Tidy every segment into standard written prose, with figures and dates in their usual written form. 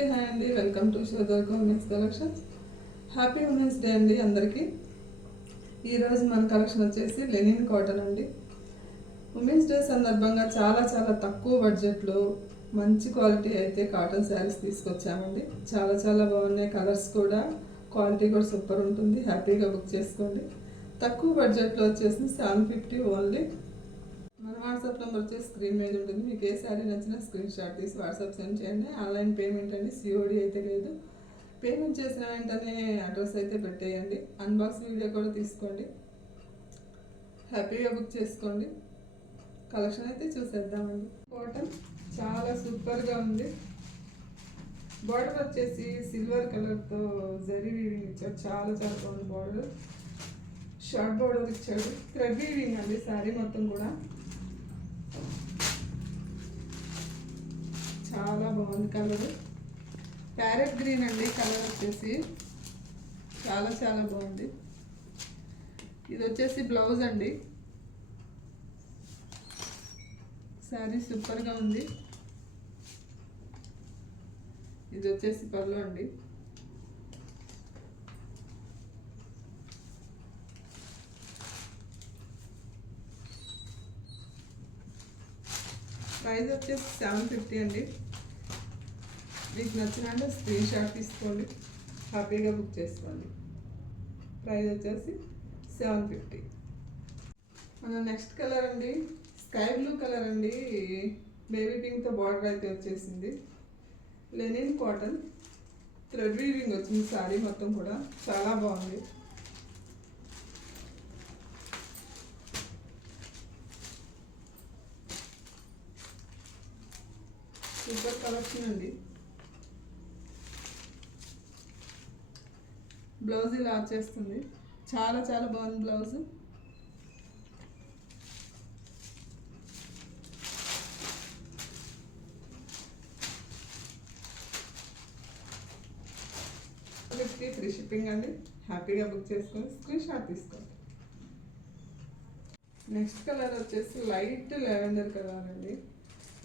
అందరికీ హాయ్ అండి. Welcome to Sri Durga women's collections. Happy women's day అండి అందరికీ. ఈరోజు మన కలెక్షన్ వచ్చేసి లెనిన్ కాటన్ అండి. ఉమెన్స్ డే సందర్భంగా చాలా చాలా తక్కువ బడ్జెట్లో మంచి క్వాలిటీ అయితే కాటన్ శారీస్ తీసుకొచ్చామండి. చాలా చాలా బాగున్నాయి. కలర్స్ కూడా క్వాలిటీ కూడా సూపర్ ఉంటుంది. హ్యాపీగా బుక్ చేసుకోండి. తక్కువ బడ్జెట్లో వచ్చేసి 750 ఓన్లీ. మన వాట్సాప్ నెంబర్ వచ్చేసి స్క్రీన్ మీద ఉంటుంది. మీకు ఏ శారీ నచ్చినా స్క్రీన్ షాట్ తీసి వాట్సాప్ సెండ్ చేయండి. ఆన్లైన్ పేమెంట్ అండి, సిఓడి అయితే లేదు. పేమెంట్ చేసిన వెంటనే అడ్రస్ అయితే పెట్టేయండి. అన్బాక్స్ వీడియో కూడా తీసుకోండి. హ్యాపీగా బుక్ చేసుకోండి. కలెక్షన్ అయితే చూసేద్దామండి. కాటన్ చాలా సూపర్గా ఉంది. బార్డర్ వచ్చేసి సిల్వర్ కలర్తో జరీ వీవింగ్ ఇచ్చాడు. చాలా చాలా బాగుంది. బార్డర్ షార్ట్ బార్డర్ ఇచ్చాడు. థ్రెడ్ వీవింగ్ అండి శారీ మొత్తం కూడా. చాలా బాగుంది. కలర్ ప్యారెట్ గ్రీన్ అండి. కలర్ వచ్చేసి చాలా చాలా బాగుంది. ఇది వచ్చేసి బ్లౌజ్ అండి. శారీ సూపర్గా ఉంది. ఇది వచ్చేసి పళ్ళు అండి. ప్రైస్ వచ్చేసి 750 అండి. మీకు నచ్చినట్టు స్క్రీన్ షాట్ తీసుకోండి. హ్యాపీగా బుక్ చేసుకోండి. ప్రైస్ వచ్చేసి 750. మన నెక్స్ట్ కలర్ అండి స్కై బ్లూ కలర్ అండి. బేబీ పింక్తో బార్డర్ అయితే వచ్చేసింది. లెనిన్ కాటన్ థ్రెడ్ వీవింగ్ వచ్చింది శారీ మొత్తం కూడా. చాలా బాగుంది. సూపర్ కలెక్షన్ అండి. బ్లౌజ్ ఇలా వచ్చేస్తుంది. చాలా చాలా బాగుంది బ్లౌజ్. ఫ్రీ షిప్పింగ్ అండి. హ్యాపీగా బుక్ చేసుకొని స్క్రీన్ షాట్ తీసుకోండి. నెక్స్ట్ కలర్ వచ్చేసి లైట్ లెవెండర్ కలర్ అండి.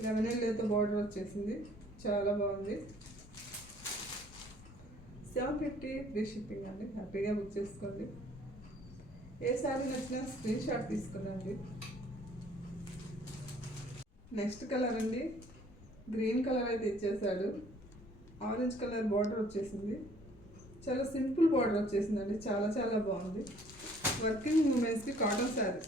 లెమన్ ఎల్లోతో బార్డర్ వచ్చేసింది. చాలా బాగుంది. 750 ఫ్రీ షిప్పింగ్ అండి. హ్యాపీగా బుక్ చేసుకోండి. ఏ శారీ నచ్చినా స్క్రీన్ షాట్ తీసుకురండి. నెక్స్ట్ కలర్ అండి గ్రీన్ కలర్ అయితే ఇచ్చేసాడు. ఆరెంజ్ కలర్ బార్డర్ వచ్చేసింది. చాలా సింపుల్ బార్డర్ వచ్చేసిందండి. చాలా చాలా బాగుంది. వర్కింగ్ ఉమెన్స్కి కాటన్ శారీ.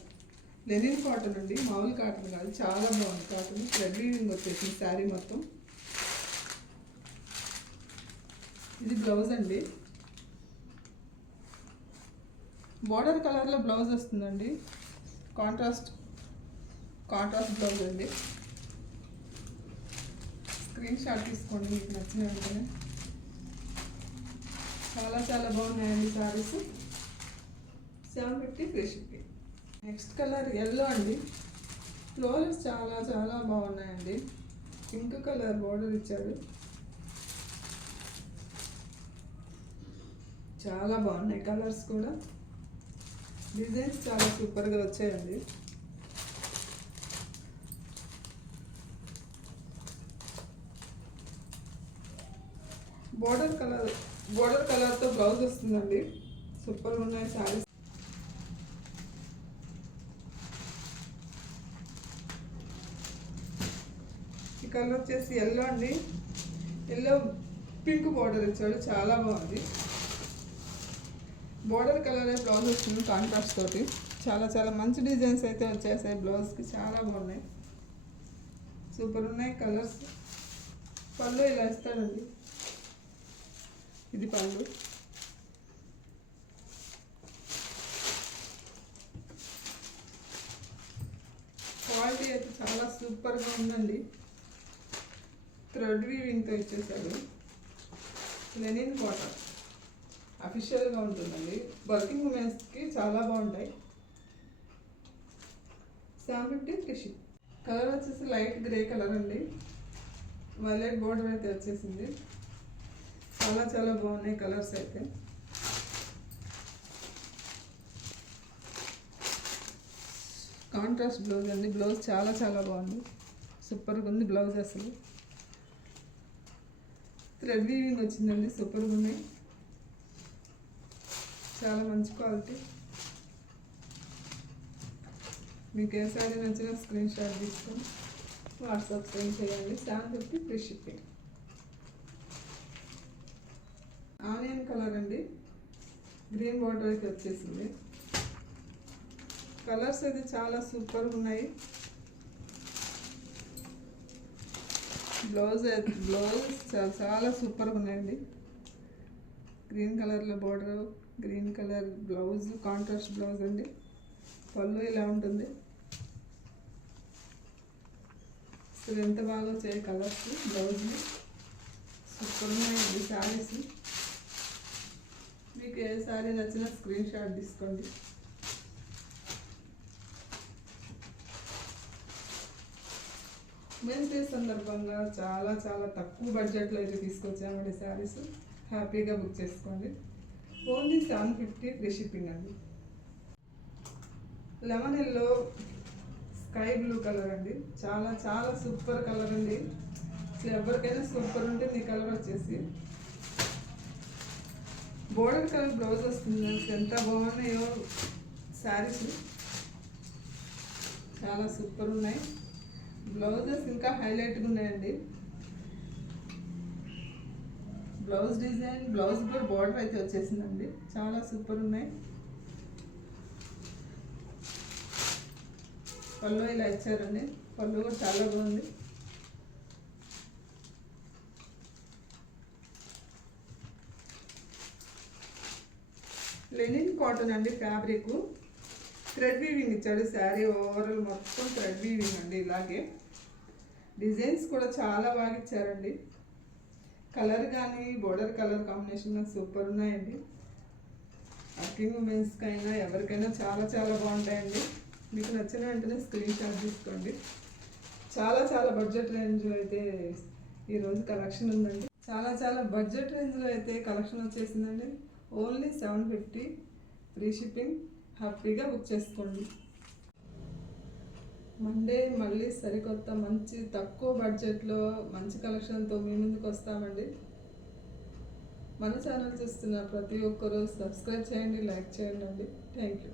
లెనిన్ కాటన్ అండి, మామూలు కాటన్ కాదు. చాలా బాగుంది కాటన్. థ్రెడ్ వీవింగ్ వచ్చేసింది శారీ మొత్తం. ఇది బ్లౌజ్ అండి. బార్డర్ కలర్లో బ్లౌజ్ వస్తుందండి. కాంట్రాస్ట్ బ్లౌజ్ అండి. స్క్రీన్ షాట్ తీసుకోండి మీకు నచ్చిన వెంటనే. చాలా చాలా బాగున్నాయండి saris. 750 free shipping. Next colour yellow అండి. ఫ్లోరల్స్ చాలా చాలా బాగున్నాయండి. పింక్ కలర్ బార్డర్ ఇచ్చాడు. చాలా బాగున్నాయి కలర్స్ కూడా. డిజైన్స్ చాలా సూపర్గా వచ్చాయండి. బార్డర్ కలర్తో బ్లౌజ్ వస్తుందండి. సూపర్గా ఉన్నాయి శారీస్. ఈ కలర్ వచ్చేసి ఎల్లో అండి. ఎల్లో పింక్ బార్డర్ ఇచ్చాడు. చాలా బాగుంది. బార్డర్ కలర్ బ్లౌజ్ వస్తుంది కాంట్రాస్ట్ తోటి. చాలా చాలా మంచి డిజైన్స్ అయితే వచ్చేసాయి బ్లౌజ్కి. చాలా బాగున్నాయి. సూపర్ ఉన్నాయి కలర్స్. పళ్ళు ఇలా ఇస్తాడండి. ఇది పళ్ళు. క్వాలిటీ అయితే చాలా సూపర్గా ఉందండి. థ్రెడ్ వీవింగ్తో ఇచ్చేసాడు. లెనిన్ కాటన్ అఫీషియల్గా ఉంటుందండి. వర్కింగ్ ఉమెన్స్కి చాలా బాగుంటాయి. 750 ఫ్రీ. కలర్ వచ్చేసి లైట్ గ్రే కలర్ అండి. వైలెట్ బోర్డర్ అయితే వచ్చేసింది. చాలా చాలా బాగున్నాయి కలర్స్ అయితే. కాంట్రాస్ట్ బ్లౌజ్ అండి. బ్లౌజ్ చాలా చాలా బాగుంది. సూపర్గా ఉంది బ్లౌజ్ అసలు. థ్రెడ్ వీవింగ్ వచ్చిందండి, సూపర్గా ఉన్నాయి, చాలా మంచి క్వాలిటీ. మీకు ఏ సారీ నచ్చినా స్క్రీన్ షాట్ తీసుకొని వాట్సాప్ సెండ్ చేయండి. 750 ఫ్రీ షిప్పింగ్. ఆనియన్ కలర్ అండి, గ్రీన్ బార్డర్ అయితే వచ్చేసింది. కలర్స్ అయితే చాలా సూపర్గా ఉన్నాయి. బ్లౌజ్ చాలా చాలా సూపర్గా ఉన్నాయండి. గ్రీన్ కలర్లో border, green colour blouse, contrast blouse అండి. పళ్ళు ఇలా ఉంటుంది. అసలు ఎంత బాగా వచ్చాయి కలర్స్, బ్లౌజ్ని సూపర్ ఉన్నాయండి శారీస్. మీకు ఏ శారీ నచ్చినా స్క్రీన్ షాట్ తీసుకోండి. ఉమెన్స్ డే సందర్భంగా చాలా చాలా తక్కువ బడ్జెట్లో అయితే తీసుకొచ్చామండి శారీస్. హ్యాపీగా బుక్ చేసుకోండి. ఓన్లీ 750 ఫ్రీ షిప్పింగ్ అండి. Lemon yellow sky blue colour అండి, చాలా చాలా సూపర్ కలర్ అండి. అసలు ఎవరికైనా సూపర్ ఉంటుంది ఈ కలర్ వచ్చేసి. బోర్డర్ కలర్ బ్లౌజ్ వస్తుంది. ఎంత బాగున్నాయో శారీస్, చాలా సూపర్ ఉన్నాయి. బ్లౌజెస్ ఇంకా హైలైట్గా ఉన్నాయండి. బ్లౌజ్ డిజైన్, బ్లౌజ్ కూడా బార్డర్ అయితే వచ్చేసిందండి, చాలా సూపర్ ఉన్నాయి. పళ్ళు ఇలా ఇచ్చారండి, పళ్ళు కూడా చాలా బాగుంది. లెనిన్ కాటన్ అండి, ఫ్యాబ్రిక్ థ్రెడ్ వీవింగ్ ఇచ్చాడు. శారీ ఓవరాల్ మొత్తం థ్రెడ్ వీవింగ్ అండి. ఇలాగే డిజైన్స్ కూడా చాలా బాగా ఇచ్చారండి. కలర్ కానీ బోర్డర్ కలర్ కాంబినేషన్ సూపర్ ఉన్నాయండి. వర్కింగ్ ఉమెన్స్కి అయినా ఎవరికైనా చాలా చాలా బాగుంటాయండి. మీకు నచ్చిన వెంటనే స్క్రీన్ షాట్ తీసుకోండి. చాలా చాలా బడ్జెట్ రేంజ్లో అయితే ఈరోజు కలెక్షన్ ఉందండి. చాలా చాలా బడ్జెట్ రేంజ్లో అయితే కలెక్షన్ వచ్చేసిందండి. Only 750 free shipping. హ్యాపీగా బుక్ చేసుకోండి. మండే మళ్ళీ సరికొత్త మంచి తక్కువ బడ్జెట్లో మంచి కలెక్షన్తో మీ ముందుకు వస్తామండి. మన ఛానల్ చూస్తున్న ప్రతి ఒక్కరూ సబ్స్క్రైబ్ చేయండి, లైక్ చేయండి అండి. Thank you.